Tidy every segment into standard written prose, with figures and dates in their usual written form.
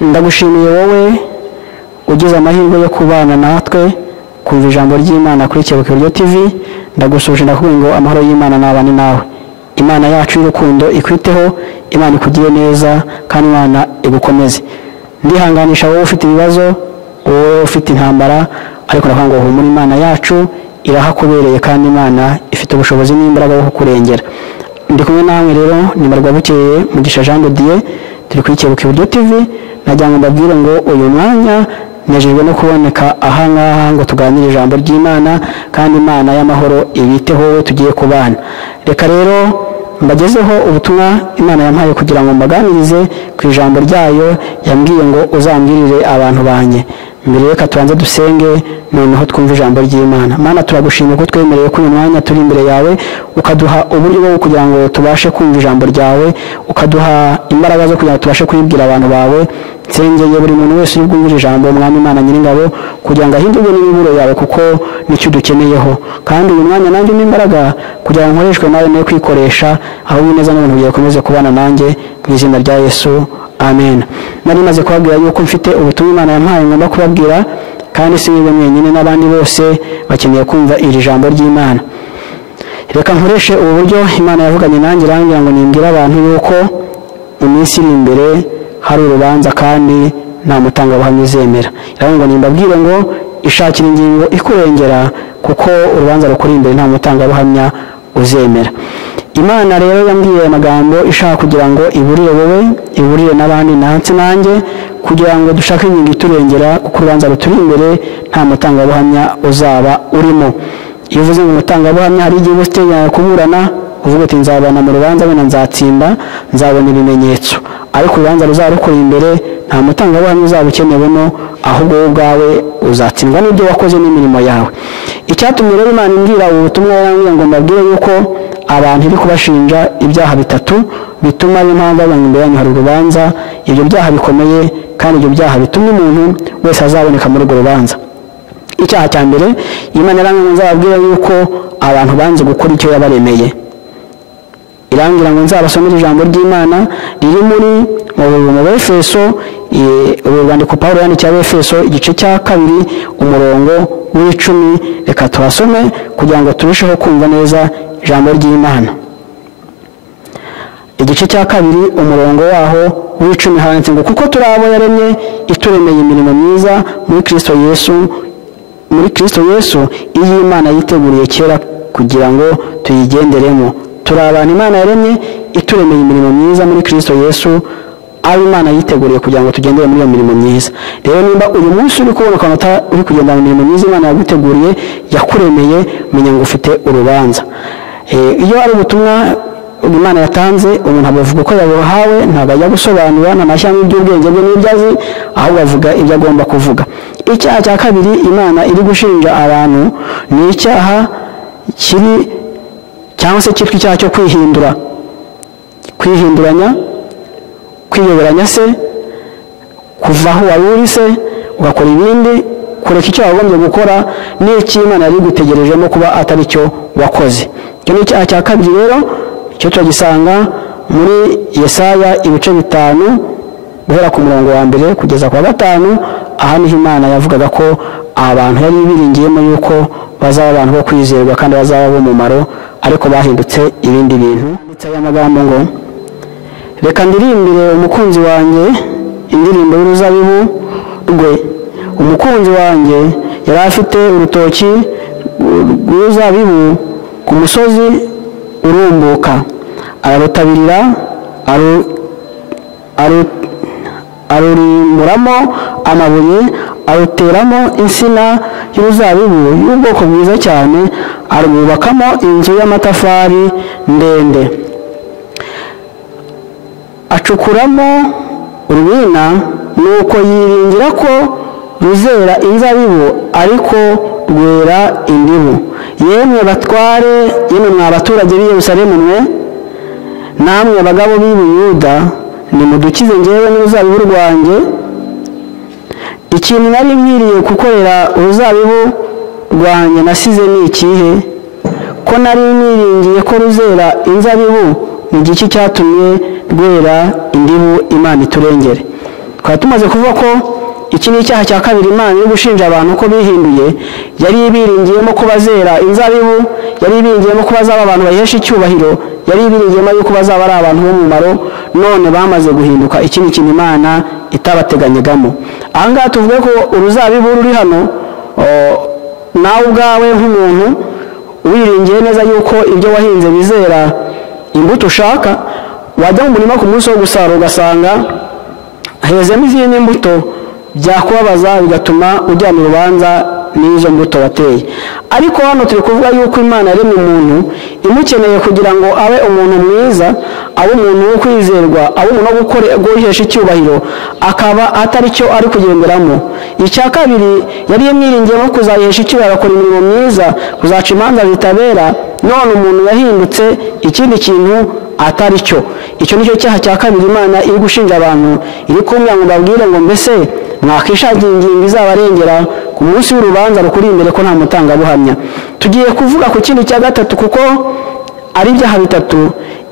ndagushimiye wowe ugize amahirwe yo kubana natwe kumva ijambo ry'Imana kuri Kebuka Iburyo TV. Ndagusuje ndakubwira ngo amahoro y'Imana nabane nawe. Imana yacu y'urukundo ikwiteho, Imana ikugire neza kandi Imana igukomeze. Ndihanganisha wowe ufite ibibazo, wowe ufite intambara, ariko ndavuga ngo humura, Imana yacu irahakubereye kandi Imana ifite ubushobozi n'imbaraga bwo kukurengera. Ndi kumwe namwe rero ni Marwabukeye Mugisha Jean de Dieu, turi kuri Kebuka Iburyo TV. Najya ngo mbabwire ngo uyu mwanya nejejwe no kuboneka aha ngaha ngo tuganire ijambo ry'Imana kandi Imana y'amahoro ibiteho wowe tugiye kubana. Reka rero mbagezeho ubutumwa Imana yampaye kugira ngo mbaganirize ku ijambo ryayo. Yambwiye ngo uzambwirire abantu banye. Mbere reka tubanze dusenge noneho twumve ijambo ry'Imana. Mana, turagushimiye ko twemereye ko uyu mwanya turi imbere yawe, ukaduha uburyo bwo kugira ngo tubashe kumva ijambo ryawe, ukaduha imbaraga zo kugira ngo tubashe kwibwira abantu bawe. Nsengeye buri muntu wese uri bwumvira ijambo, Mwami Imana Nyiringabo, kugira ngo ahindurwe n'imiburo yawe kuko nicyo dukeneyeho. Kandi uyu mwanya nanjye n'imbaraga kugira ngo nkoreshwe nawe ne kwikoresha, aho neza n'abantu bigiye komeze kubana nanjye mu izina rya Yesu, amen. Nari maze kubabwira yuko mfite ubutumwa Imana yampaye ngomba kubabwira, kandi si mwe mwenyine n'abandi bose bakeneye kumva iri jambo ry'Imana. Reka nkoreshe ubu buryo Imana yavuganye nanjye, irangira ngo nimbwire abantu yuko mu minsi iri imbere hari urubanza kandi nta mutangabuhamya uzemera. Irangira ngo nimbabwire ngo ishakira ingingo ikurengera kuko urubanza rukuri imbere nta mutangabuhamya uzemera. Imana rero yambwiye amagambo ishaka kugira ngo iburire wowe, iburire n'abandi nanjye, kugira ngo dushake ingingo iturengera kuko urubanza ruturi imbere nta mutangabuhamya uzaba urimo. Iyo uvuze ngo umutangabuhamya hari igihe uteganya kuburana, uvuga uti nzabana mu rubanza wenda nzatsinda, nzabona ibimenyetso, ariko urubanza ruzarukuri imbere nta mutangabuhamya uzaba ukenewemo, ahubwo wowe ubwawe uzatsindwa n'ibyo wakoze n'imirimo yawe. Icyatumye rero Imana imbwira ubu butumwa yambwiye ngo mbabwire yuko abantu iri kubashinja ibyaha bitatu bituma ari impamvu abantu imbere yanyu hari urubanza. Ibyo byaha bikomeye kandi ibyo byaha bituma umuntu wese azaboneka muri urwo rubanza. Icyaha cya mbere, Imana irangira ngo nzababwire yuko abantu banze gukora icyo yabaremeye. Irangira ngo nzabasomere ijambo ry'Imana riri mu Efeso, urwandiko Pawulo yandikiye Abefeso igice cya 2 umurongo w'10. Reka tuhasome kugira ngo turusheho kumva neza ijambo ry'Imana. Igice cya 2 umurongo waho w'10 handitse ngo kuko turi abo yaremye ituremeye imirimo myiza muri Kristo Yesu, iyi Imana yiteguriye kera kugira ngo tuyigenderemo. Turi abantu Imana yaremye ituremeye imirimo myiza muri Kristo Yesu, abo Imana yiteguriye kugira ngo tugendere muri iyo mirimo myiza. Rero nimba uyu munsi uri kubona ukanota uri kugenda mu mirimo myiza Imana yaguteguriye yakuremeye, menya ngo ufite urubanza. Iyo ari ubutumwa Imana yatanze, umuntu avuga ko yabuhawe, ntabwo ajya gusobanura n'amashyamba y'ubwenge bwe n'ibyazi, ahubwo avuga ibyo agomba kuvuga. Icyaha cya kabiri Imana iri gushinja abantu ni icyaha kiri cyangwa se cyitwa icyaha cyo kwihinduranya, kwiyoberanya se, kuva aho wari uri se ugakora ibindi, kureka icyo wagombye gukora n'icyo Imana yari gutegerejemo kuba atari cyo wakoze. Icyo ni icyaha cya kabiri rero, icyo turagisanga muri Yesaya ibice 5 guhera ku murongo wa 1 kugeza ku wa 5. Aha niho Imana yavugaga ko abantu yari biringiyemo yuko bazaba abantu bo kwizerwa kandi bazaba b'umumaro, ariko bahindutse ibindi bintu. Ndetse aya magambo ngo reka ndirimbire umukunzi wanjye indirimbo y'uruzabibu rwe. Umukunzi wanjye yari afite urutoki rw'uruzabibu ku musozi urumbuka, ararutabirira, arurimuramo amabuye, aruteramo insina y'uruzabibu y'ubwoko bwiza cyane, arwubakamo inzu y'amatafari ndende, acukuramo urwina, nuko yiringira ko ruzera inzabibu ariko rwera indibu. Yemwe batware, yemwe mwa baturage b'i Yerusalemu mwe, namwe bagabo b'i Buyuda, nimudukize njyewe n'uruzabibu rwanjye. Ikintu nari nkwiriye gukorera uruzabibu rwanjye nasize ni ikihe? Ko nari niringiye ko ruzera inzabibu, ni igiki cyatumye rwera indibu? Imana iturengere. twari tumaze kuvuga ko iki ni icyaha cya kabiri Imana iri gushinja abantu ko bihinduye. Yari ibiringiyemo ko bazera inzabibu, yari ibiringiyemo ko bazaba abantu bayihesha icyubahiro, yari ibiringiyemo yuko bazaba ari abantu b'umumaro, none bamaze guhinduka ikindi kintu Imana itabateganyegamo. Ahangaha tuvuge ko uruzabibu ruri hano, nawe ubwawe nk'umuntu wiringiye neza yuko ibyo wahinze bizera imbuto ushaka, wajya mu murima ku munsi wo gusarura ugasanga hezemo izindi mbuto, byakubabaza bigatuma ujyana urubanza n'izo mbuto wateye. Ariko hano turi kuvuga yuko Imana yaremye umuntu imukeneye kugira ngo abe umuntu mwiza, abe umuntu wo kwizerwa, abe umuntu wo guhesha icyubahiro, akaba atari cyo ari kugenderamo. Icya kabiri, yari yamwiringiyemo kuzayihesha icyubahiro, akora imirimo myiza, kuzaca imanza zitabera, none umuntu yahindutse ikindi kintu atari cyo. Icyo nicyo cyaha cya kabiri Imana iri gushinja abantu, iri kumbwira ngo mbabwire ngo mbese mwakishagira ingingo izabarengera ku munsi w'urubanza rukuri imbere ko nta mutangabuhamya. Tugiye kuvuga ku kindi cya gatatu kuko ari ibyaha bitatu.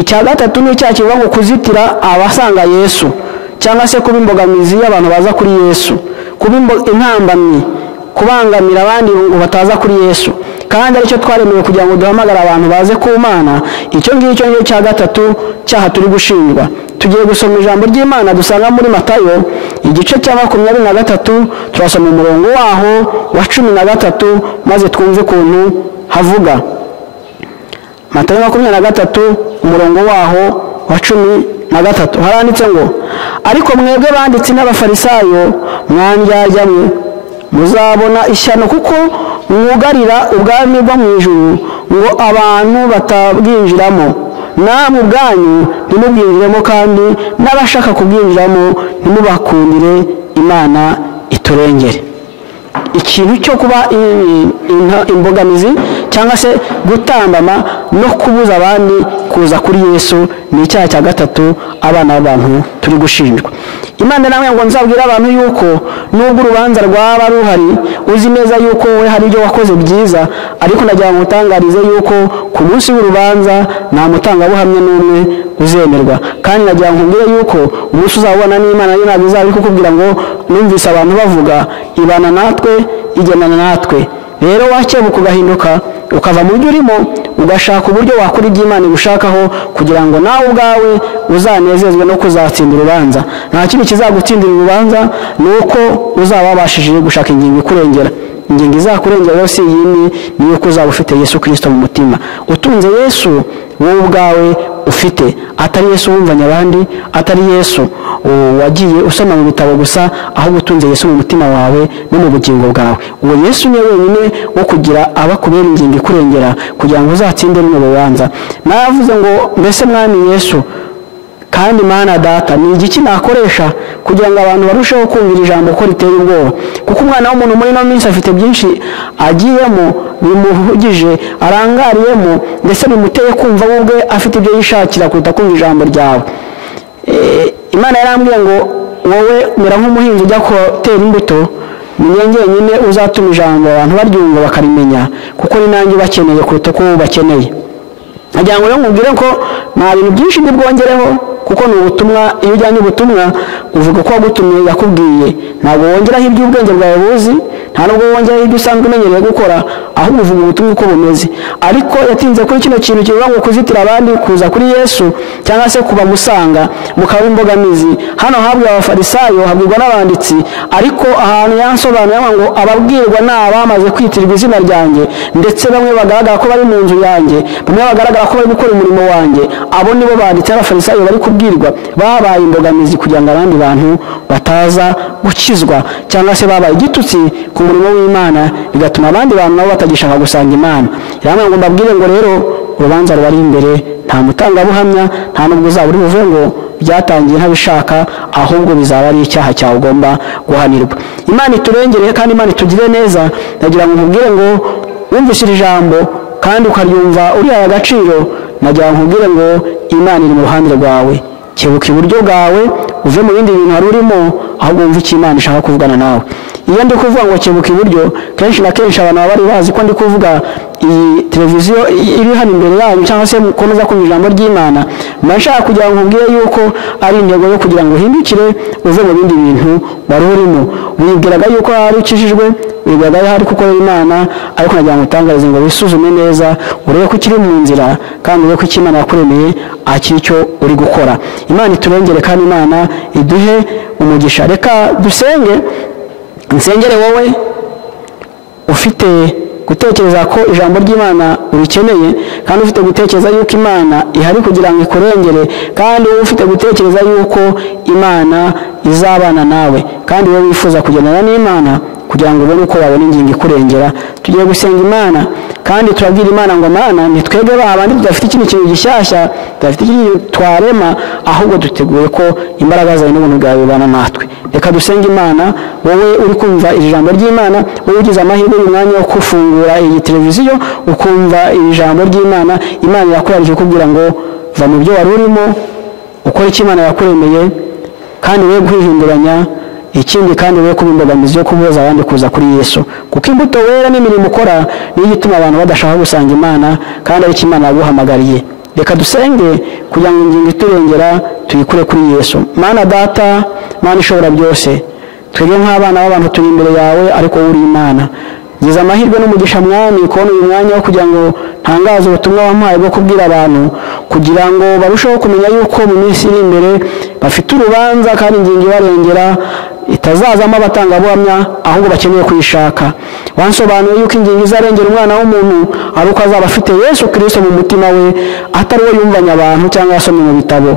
Icya gatatu ni icyaha kivuga ngo kuzitira abasanga Yesu, cyangwa se kuba imbogamizi y'abantu baza kuri Yesu, kuba intambamyi, kubangamira abandi ngo bataza kuri Yesu, kandi aricyo twaremewe kugira ngo duhamagare abantu baze ku Mana. Icyo ngicyo nicyo cya gatatu cyaha turi gushinjwa. Tugiye gusoma ijambo ry'Imana dusanga muri Matayo igice cya 23, turasoma umurongo waho wa 13 maze twumve ukuntu havuga. Matayo 23 umurongo waho wa 13 haranditse ngo, ariko mwebwe banditsi n'abafarisayo mwandyarya mwe, muzabona ishyano kuko mwugarira ubwami bwo mu ijuru ngo abantu batabwinjiramo, namwe ubwanyu ntimubwinjiremo, kandi n'abashaka kubwinjiramo ntimubakundire. Imana iturengere. Ikintu cyo kuba imbogamizi cyangwa se gutambama no kubuza abandi kuza kuri Yesu ni icyaha cya gatatu abana b'abantu turi gushinjwa. Imana namwe ngo nzabwira abantu yuko nubwo urubanza rwaba ruhari, uzi neza yuko we hari ibyo wakoze byiza, ariko nagira ngo utangarize yuko ku munsi w'urubanza nta mutangabuhamya n'umwe uzemerwa. Kandi nagira ngo nkubwire yuko umunsi uzabona n'Imana yo ntabwo izaba iri kukubwira ngo numvise abantu bavuga ibana natwe, igenana natwe. Rero wakebuka ugahinduka ukava mu byo urimo, ugashaka uburyo wakora iby'Imana igushakaho kugira ngo nawe ubwawe uzanezezwe no kuzatsinda urubanza. Nta kintu kizagutsindira urubanza, ni uko uzaba wabashije gushaka ingingo ikurengera. Ingingo izakurengera yose yindi ni uko uzaba ufite Yesu Kristo mu mutima. Utunze Yesu wowe ubwawe ufite, atari Yesu wumvanya abandi, atari Yesu wagiye usoma mu bitabo gusa, ahubwo utunze Yesu mu mutima wawe no mu bugingo bwawe. Uwo Yesu ni wenyine wo kugira abakubera ingingo ikurengera kugira ngo uzatsinde runo rubanza. Navuze ngo mbese mwami Yesu kandi Mana Data, ni igiki nakoresha kugira ngo abantu barusheho kumvira ijambo ko riteye ubwoba? Kuko umwana w'umuntu muri no minsi afite byinshi agiyemo bimuhugije, arangariyemo, ndetse bimuteye kumva ubwe afite ibyo yishakira kuruta kumva ijambo ryawe. Imana yarambwiye ngo wowe mera nk'umuhinzi ujya gutera imbuto, ni nyine uzatuma ijambo abantu baryumva bakarimenya, kuko ni nanjye bakeneye kuruta ko bakeneye. Nagira ngo nkubwire ko nta bintu byinshi ndibwongereho, kuko ni ubutumwa. Iyo ujyanye ubutumwa uvuga ko wagutumye yakubwiye, ntabwo wongeraho iby'ubwenge bwawe buzi, nta nubwo wongeraho ibyo usanzwe umenyereye gukora, ahubwo uvuga ubutumwa uko bumeze. Ariko yatinze kuri kino kintu kivuga ngo kuzitira abandi kuza kuri Yesu, cyangwa se kubamusanga mukaba imbogamizi. Hano habwa abafarisayo, habwirwa n'abanditsi, ariko ahantu yansobanuye ngo ababwirwa ni abamaze kwitirirwa izina ryanjye, ndetse bamwe bagaragara ko bari mu nzu yanjye, bamwe bagaragara ko bari gukora umurimo wanjye. Abo nibo banditsi n'abafarisayo bari kubwirwa, babaye imbogamizi kugira ngo abandi bantu bataza gukizwa, cyangwa se babaye igitutsi ku murimo w'Imana, bigatuma abandi bantu nabo batagishaka gusanga Imana. Yamwe ngo mbabwire ngo rero urubanza rwari imbere, nta mutangabuhamya, nta nubwo uzaba uri buve ngo byatangiye ntabishaka, ahubwo bizaba ari icyaha cyawe ugomba guhanirwa. Imana iturengere kandi Imana itugire neza. Nagira ngo nkubwire ngo wumvise iri jambo kandi ukaryumva uriya agaciro, nagira ngo nkubwire ngo Imana iri mu ruhande rwawe. Kebuka iburyo bwawe uve mu bindi bintu hari urimo, ahubwo wumve icyo Imana ishaka kuvugana nawe. iyo ndi kuvuga ngo kebuka iburyo kenshi na kenshi abantu bari bazi ko ndi kuvuga iyi televiziyo iri hano imbere yanyu cyangwa se mukomeza kumva ijambo ry'Imana mashaka kugira ngo mbwire yuko ari intego yo kugira ngo uhindukire uve mu bindi bintu wari urimo wibwiraga yuko ari ukijijwe wibwiraga hari gukorera Imana ariko nagira ngo utangarize ngo wisuzume neza urebe ko ukiri mu nzira kandi urebe ko Imana yakuremeye akiri cyo uri gukora. Imana iturengere kandi Imana iduhe umugisha. Reka dusenge. Nsengere wowe ufite gutekereza ko ijambo ry'Imana urikeneye kandi ufite gutekereza yuko Imana ihari kugira ngo ikurengere kandi wowe ufite gutekereza yuko Imana izabana nawe kandi wowe wifuza kugendana n'Imana kugira ngo ubone uko wabona ingingo ikurengera. Tugiye gusenga Imana kandi turabwira Imana ngo Mana nitwege babandi tudafite ikintu kintu gishyashya tudafite ikintu twarema ahubwo duteguye ko imbaraga zawe n'ubuntu bwawe bibana natwe. Reka dusenge Imana. Wowe uri kumva ijambo ry'Imana wowe ugize amahirwe y'umwanya wo kufungura iyi televiziyo ukumva ijambo ry'Imana, Imana yakurarije kubwira ngo va mu byo wari urimo ukora icyo Imana yakuremeye kandi we guhinduranya ikindi kandi we kubimbogamizi yo kubuza abandi kuza kuri Yesu kuko imbuto wera n'imirimo ukora niyo gituma abantu badashaka gusanga Imana kandi ari Imana yaguhamagariye. Reka dusenge kugira ngo ingingo iturengera tuyikure kuri Yesu. Mana Data, Mana ishobora byose, twebwe nk'abana b'abantu turi imbere yawe ariko uri Imana. Ngize amahirwe n'umugisha Mwami kubona uyu mwanya wo kugira ngo ntangaze ubutumwa wampaye bwo kubwira abantu kugira ngo barusheho kumenya yuko mu minsi iri imbere bafite urubanza kandi ingingo ibarengera itazazamo abatangabuhamya ahubwo bakeneye kuyishaka. Wansobanuye yuko ingingo izarengera umwana w'umuntu ari uko azaba afite Yesu Kristo mu mutima we atari we yumvanye abantu cyangwa yasomye mu bitabo.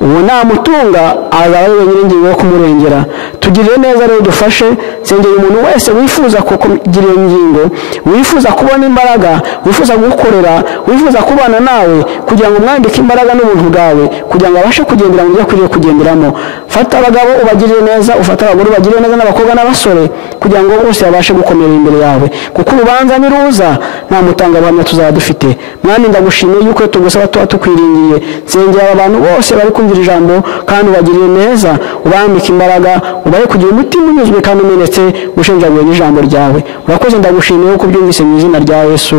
Uwo namutunga azaba ari wenyine ingingo yo kumurengera. Tugirire neza rero dufashe. Sengera umuntu wese wifuza kugira iyo ngingo, wifuza kubona imbaraga, wifuza gukorera, wifuza kubana nawe kugira ngo umwandike imbaraga n'ubuntu bwawe kugira ngo abashe kugendera mu byo akwiriye kugenderamo. Fata abagabo ubagirire neza, ufata abagore ubagirire neza n'abakobwa n'abasore kugira ngo bose babashe gukomera imbere yawe kuko urubanza niruza nta mutangabuhamya tuzaba dufite. Mwami ndagushimiye yuko tugusaba tuba tukwiringiye. Nsengera abantu bose bari kumvira ijambo kandi ubagirire neza, ubambike imbaraga, ubahe kugira umutima unyuzwe kandi umenetse ushenjaguye n'ijambo ryawe. Urakoze ndagushimiye yuko byumvise mu izina rya Yesu.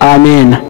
Amen.